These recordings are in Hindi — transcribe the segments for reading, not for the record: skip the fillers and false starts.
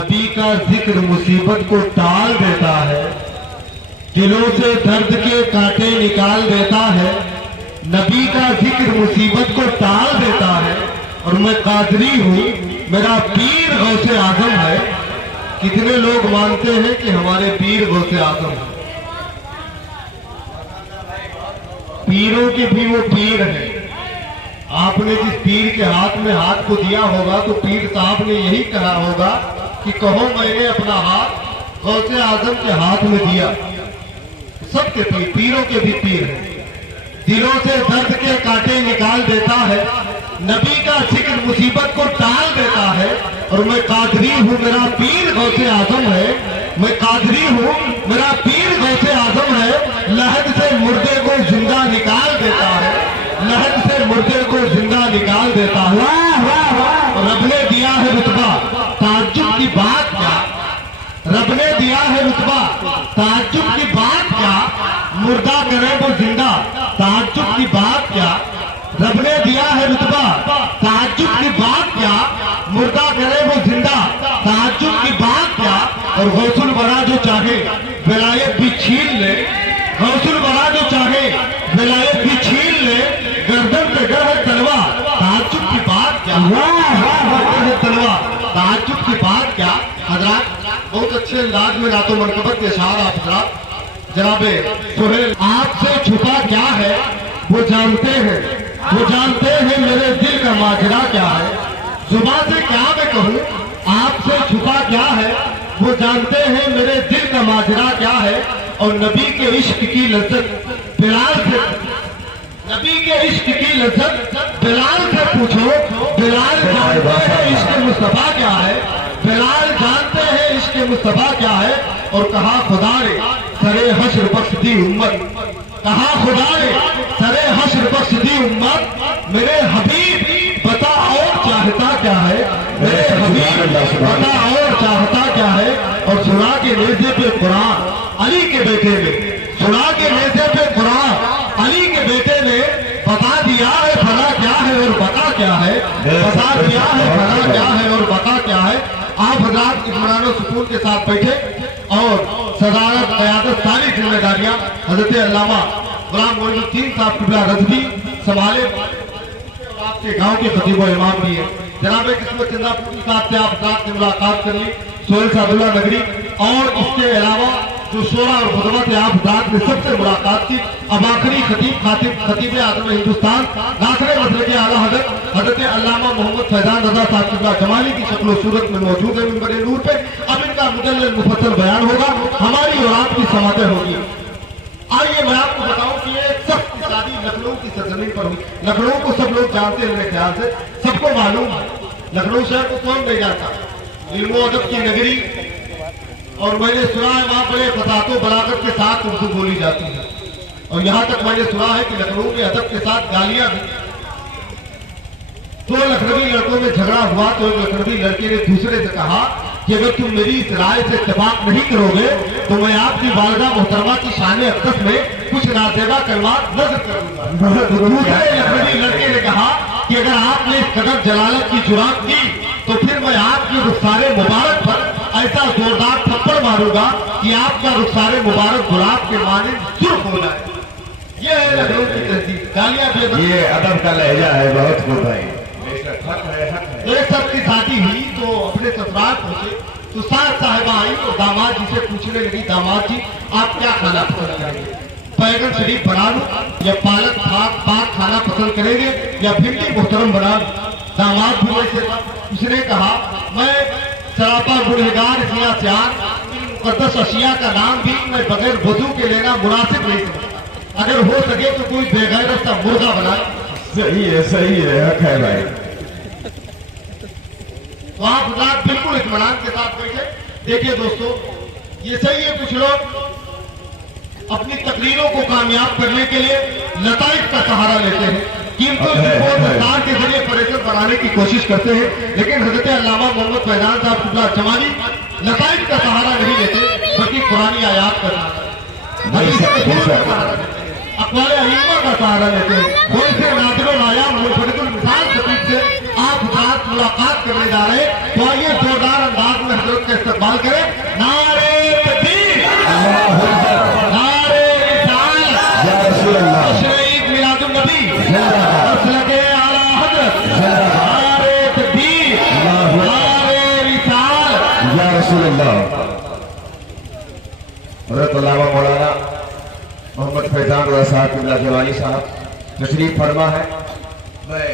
नबी का जिक्र मुसीबत को टाल देता है, दिलों से दर्द के कांटे निकाल देता है। नबी का जिक्र मुसीबत को टाल देता है। और मैं कादरी हूँ, मेरा पीर गौसे आजम है। कितने लोग मानते हैं कि हमारे पीर गौसे आजम है। पीरों के भी वो पीर है। आपने जिस पीर के हाथ में हाथ को दिया होगा तो पीर साहब ने यही कहा होगा कि कहो मैंने अपना हाथ गौसे आजम के हाथ में दिया। सबके पीर, पीरों के भी पीर है। दिलों से दर्द के कांटे निकाल देता है। नबी का जिक्र मुसीबत को टाल देता है। और मैं कादरी हूँ, मेरा पीर गौसे आजम है। मैं कादरी हूँ, मेरा पीर गौसे आजम है। लहद से मुर्दे को जिंदा निकाल देता है। लहद से मुर्दे को जिंदा निकाल देता है। रब ने दिया है रुतबा, ताज्जुब की बात क्या। रब ने दिया है रुतबा, ताज्जुब की बात क्या। मुर्दा करे वो जिंदा, ताज्जुब की बात क्या। रब ने दिया है रुतबा, ताज्जुब की बात क्या। मुर्दा करे वो जिंदा, ताज्जुब की बात क्या। और गौसुल बरा जो चाहे विलायत भी छीन ले। गौसुल बरा जो चाहे विलायत भी छीन ले। गर्दन पे गढ़ तलवा, ताज्जुब की बात क्या। तलवा, ताज्जुब की बात क्या। हजरात बहुत अच्छे अंदाज में रातों मनकबत के अशार आप हजरात जनाबे सुहेल आपसे छुपा क्या है वो जानते हैं। वो जानते हैं मेरे दिल का माजरा क्या है। जुबान से क्या मैं कहूँ, आपसे छुपा क्या है वो जानते हैं मेरे दिल का माजरा क्या है। और नबी के इश्क की लज्जत बिलाल से, नबी के इश्क की लज्जत बिलाल से पूछो। बिलाल जानते हैं इश्क मुस्तफा क्या है। बिलाल जानते हैं इश्क मुस्तफा क्या है। और कहा खुदा ने सरे हश्र बख्श दी उम्मत। कहा खुदा ने सरे हश्र बख्श दी उम्मत। मेरे हबीब बता और चाहता क्या है। मेरे हबीब बता और चाहता क्या है। और सुना के नेज़े पे कुरान अली के बेटे ने, सुना के नेज़े पे कुरान अली के बेटे ने बता दिया है भला क्या है और बता क्या है। बता दिया है भला क्या है और बता क्या है। आप हजरात इत्मीनान और सुकून के साथ बैठे और सदारत क़यादत सारी जिम्मेदारियां हजरत अल्लामा गुलाम मोइनुद्दीन साहब किबला रज़वी संभाले। आपके गांव के खतीब व इमाम भी है जनाब किस्मत चंदापुरी साहब से आप साथ से मुलाकात कर ली। सोहेल सादुल्ला नगरी और इसके अलावा जो शोरा और खुदवत है आप रात में सबसे मुलाकात की। अब आखिरी खतीब आज़म हिंदुस्तान दाखिले मसले के आला हजरत अल्लामा मोहम्मद फैजान रजा साहब किबला जमाली की शक्ल सूरत में मौजूद है मिंबर नूर पे। अब इनका मुदल्लल मुफस्सल बयान होगा, हमारी और आपकी समातें होगी। आइए मैं आपको बताऊं कि ये सख्त शादी लखनऊ की सरजमीन पर हुई। लखनऊ को सब लोग जानते हैं, मेरे ख्याल से सबको मालूम है लखनऊ शहर को कौन नहीं जानता। इल्म अदब की नगरी। और मैंने सुना है वहां बड़े फसादों बलागत के साथ उर्दू बोली जाती है। और यहाँ तक मैंने सुना है कि लखनऊ में अदब के साथ गालियां भी। दो लखनवी लड़कों में झगड़ा हुआ तो एक लखनवी लड़के ने दूसरे से कहा कि अगर तुम मेरी इस राय से इत्तेफाक नहीं करोगे तो मैं आपकी वालिदा मोहतरमा की शान अक़दस में कुछ नाज़ेबा कलमात नज़र कर दूंगा। दूसरे लखनवी लड़के ने कहा कि अगर आपने इस कदर जलालत की जुरात की तो फिर मैं आपके रुखसारे मुबारक पर ऐसा जोरदार थप्पड़ मारूंगा कि आपका रुखसारे मुबारक गुलाब के माने सुर्ख हो जाए। ये है लखनऊ की तहजीब। गालियां भी ये अदब का लहजा है बहुत खूब भाई। एक सब की शादी हुई तो अपने ससुराल पहुंचे तो सास साहिबा आई और दामाद जी से पूछने लगी, दामाद जी आप क्या खाना पसंद करेंगे, बैगन शरीफ बना लूं या पालक पाक खाना पसंद करेंगे या भिंडी मोहतरम बना लूं। दामाद भी वैसे उसने कहा मैं सरापा गुनहगार इसलिए सियार मुकद्दस अशिया का नाम भी मैं बगैर वजू के लेना मुनासिब नहीं समझता। अगर हो सके तो कोई बेगैरत सा मुर्गा बनाए। सही है हक है भाई। तो आप रात बिल्कुल इत्मीनान के साथ बैठे। देखिए दोस्तों ये सही है, कुछ लोग अपनी तकरीरों को कामयाब करने के लिए लताइफ का सहारा लेते हैं, कीमतों के जरिए परेशान बनाने की कोशिश करते हैं। लेकिन हजरत अल्लामा मोहम्मद फैजान साहब किबला जमाली लताइफ का सहारा नहीं लेते बल्कि कुरानी आयात का अक़वाल अइम्मा का सहारा लेते हैं। वो इसे नादिरुल आयाम मुनफरिदुल मिसाल खतीब से आप मुलाकात करने जा रहे हैं। तो आइए जोरदार अंदाज में हजरत के अल्लाह। हज़रत अल्लामा मौलाना मोहम्मद फैजान रज़ा साहब किबला जवानी साहब तशरीफ फरमा है। मैं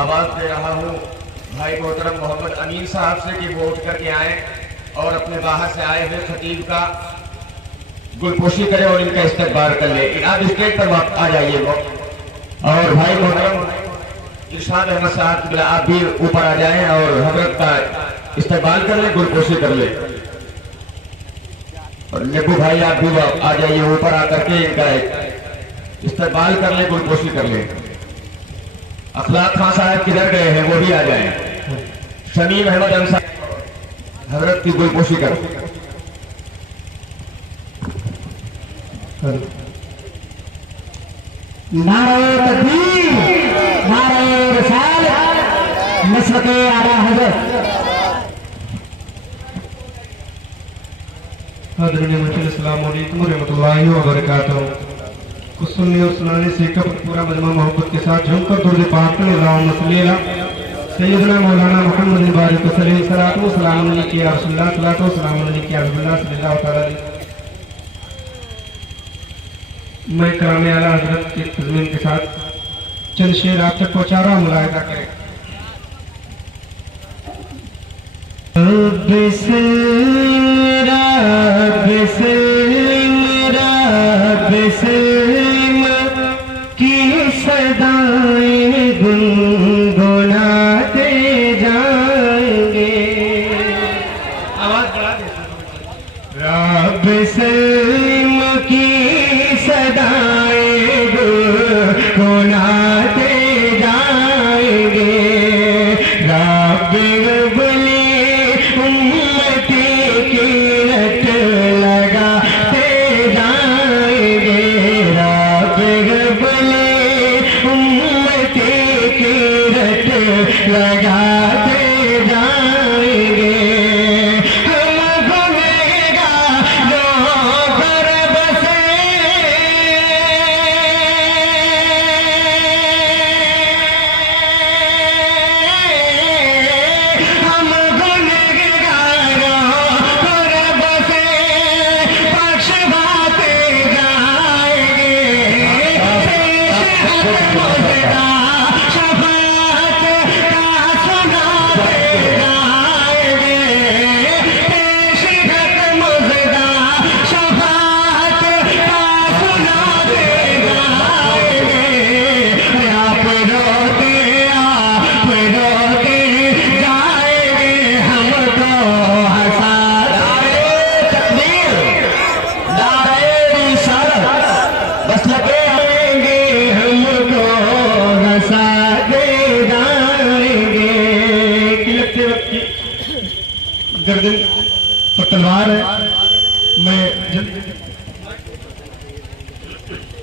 आवाज दे रहा हूँ भाई मोहतरम मोहम्मद अमीन साहब से कि वो उठ करके आए और अपने बाहर से आए हुए खतीब का गुलपोशी करें और इनका इस्तकबाल कर ले। आप स्टेज पर आ जाइए और भाई मोहतरम इरशाद अहमद साहब किबला आप भी ऊपर आ जाएं और हजरत का इस्तकबाल कर ले, गुलपोशी कर ले। और नेबू भाई आप भी आ जाइए ऊपर आकर के इनका इस्तकबाल कर ले, गुलपोशी कर ले। अखलाक खान साहब किधर गए हैं, वो भी आ जाएं। शमीम अहमद अंसारी हजरत की गुलपोशी कर। नारे तकबीर, नारे रिसालत, नस्बत आला हज़रत। अस्सलाम वालेकुम रहमतुल्लाहि व बरकातहू। कुछ सुनने और सुनाने से कब पूरा मजमा मोहब्बत के साथ झुमकर दुर्द पाक में अल्लाहुम्मा सल्ली अला सैयदना मौलाना मुहम्मद बारिक वसल्लम सलातो व सलाम अलैहि या रसूलल्लाह सलातो व सलाम अलैहि या रसूलल्लाह सल्लल्लाहु तआला अलैहि। मैं करामे आला हजरत के तज़मीन के साथ चंद शेर आप तक पहुंचा रहा हूँ, मुलाहिजा करें। की सदाएं गुनगुनाते जाएंगे। आवाज बढ़ा दे। रब सलीम की सदाएं गुनगुनाते जाएंगे। रब बले उम्मती की रट लगाते जाएंगे। रब बले उम्मती की रट लगाते जाएंगे। हम गर्दन पर तलवार है। मैं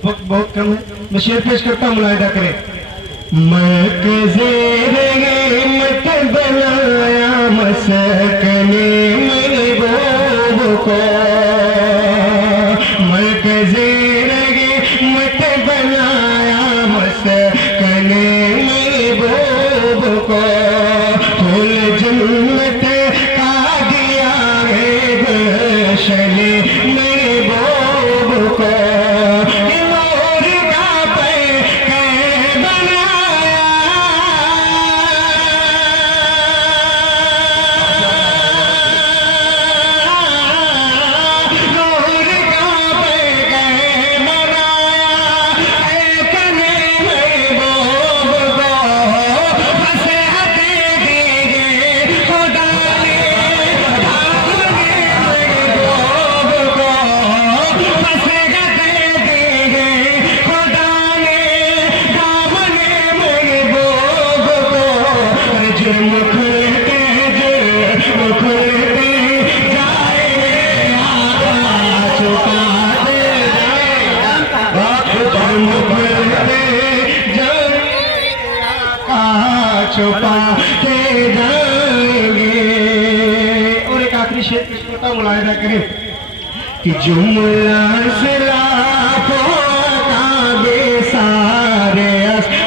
वक्त बहुत कम है, मैं शेर पेश करता हूँ, मुलाहिजा करें। मत बनाया मसकने महबूब को। मत बनाया मसकने महबूब को। फूल जन्नत का दिया है गुलशन महबूब को। छुपाते जाएंगे। और एक आखिरी शेर पेश करता हूँ, मुलाहिजा करें कि जुमला सिलाफों का बेसारे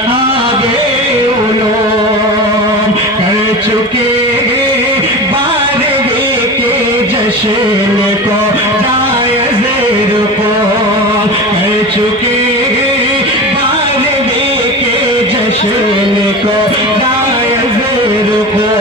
आगे उलो कर चुके बारहवीं जश्न को जायज़ रुको कर चुके हैं, बारहवीं के जश्न को जायज़ रुको